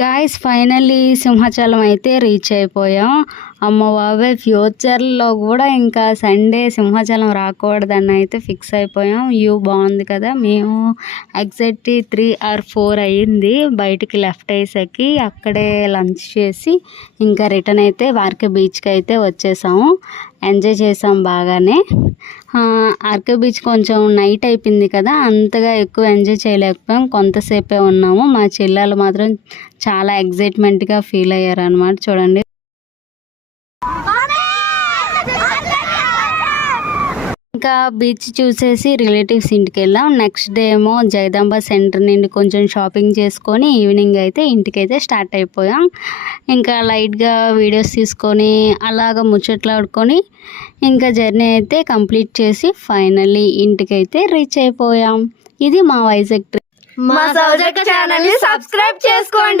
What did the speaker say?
Guys finally Simhachalam అయితే reach అయిపోయాం. అమ్మ బాబాయ్ ఫ్యూచర్లో కూడా ఇంకా సండే సింహాచలం రాకూడదని అయితే ఫిక్స్ అయిపోయాం. వ్యూ బాగుంది కదా. మేము ఎగ్జాక్ట్లీ 3 or 4 అయ్యింది బయటికి లెఫ్ట్ అయ్యేసరికి. అక్కడే లంచ్ చేసి ఇంకా రిటర్న్ అయితే ఆర్కే బీచ్కి అయితే వచ్చేసాము. ఎంజాయ్ చేసాం బాగానే. ఆర్కే బీచ్ కొంచెం నైట్ అయిపోయింది కదా, అంతగా ఎక్కువ ఎంజాయ్ చేయలేకపోయాం. కొంతసేపే ఉన్నాము. మా చెల్లెలు మాత్రం చాలా ఎగ్జైట్మెంట్గా ఫీల్ అయ్యారు అనమాట. చూడండి, ఇంకా బీచ్ చూసేసి రిలేటివ్స్ ఇంటికి వెళ్ళాం. నెక్స్ట్ డే ఏమో జగదాంబ సెంటర్ నుండి కొంచెం షాపింగ్ చేసుకొని ఈవినింగ్ అయితే ఇంటికైతే స్టార్ట్ అయిపోయాం. ఇంకా లైట్గా వీడియోస్ తీసుకొని అలాగ ముచ్చట్లాడుకొని ఇంకా జర్నీ అయితే కంప్లీట్ చేసి ఫైనల్లీ ఇంటికైతే రీచ్ అయిపోయాం. ఇది మా వైజాగ్ ట్రిప్. మా సౌజక్క ఛానల్ ని సబ్స్క్రైబ్ చేసుకోండి.